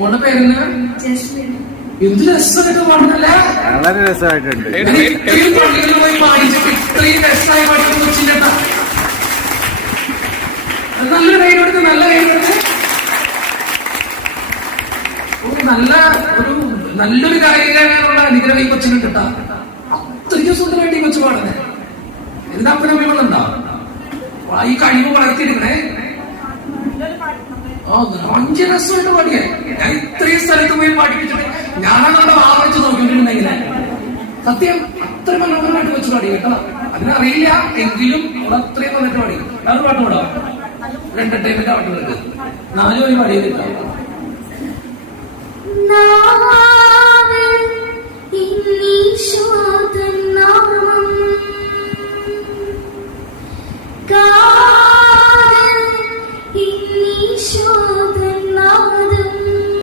മോളുടെ പേരെന്നാ? എന്ത് രസമായിട്ട് പാടുന്നല്ലേ? വളരെ രസമായിട്ടുണ്ട്. ഇത്രയും പള്ളികളിൽ പോയി പാടിച്ചിട്ട് ഇത്രയും രസമായി പാടുന്ന കൊച്ചില്ലെട്ടാ. നല്ല കൈകൊടുത്ത് നല്ല കൈകൊടുത്ത് നല്ലൊരു ഗായികനുള്ള അനുഗ്രഹം ഈ കൊച്ചിന് കിട്ടാ. അത്രയ്ക്കും സുന്ദരമായിട്ട് ഈ കൊച്ചു പാടുന്നേ. എന്താ അപ്പനമ്മയുണ്ടോ ഈ കഴിവ് വളർത്തിയെടുക്കണേ? 5 രസമായിട്ട് പാടിയേ. ഞാൻ ഇത്രയും സ്ഥലത്ത് പോയി പാടിപ്പിച്ചിട്ട് ഞാനാണ് അവിടെ വാവച്ച് നോക്കിയിട്ടുണ്ടെങ്കിലേ സത്യം അത്ര മനോഹരമായിട്ട് വെച്ച് പാടി കേട്ടോ. അതിനറിയില്ല എങ്കിലും അവിടെ അത്രയും നന്നായിട്ട് പാടി. അത് പാട്ട് പാടാം. 2 ടൈമിന്റെ പാട്ടുകൾക്ക് 4 വഴി പാടിയത്.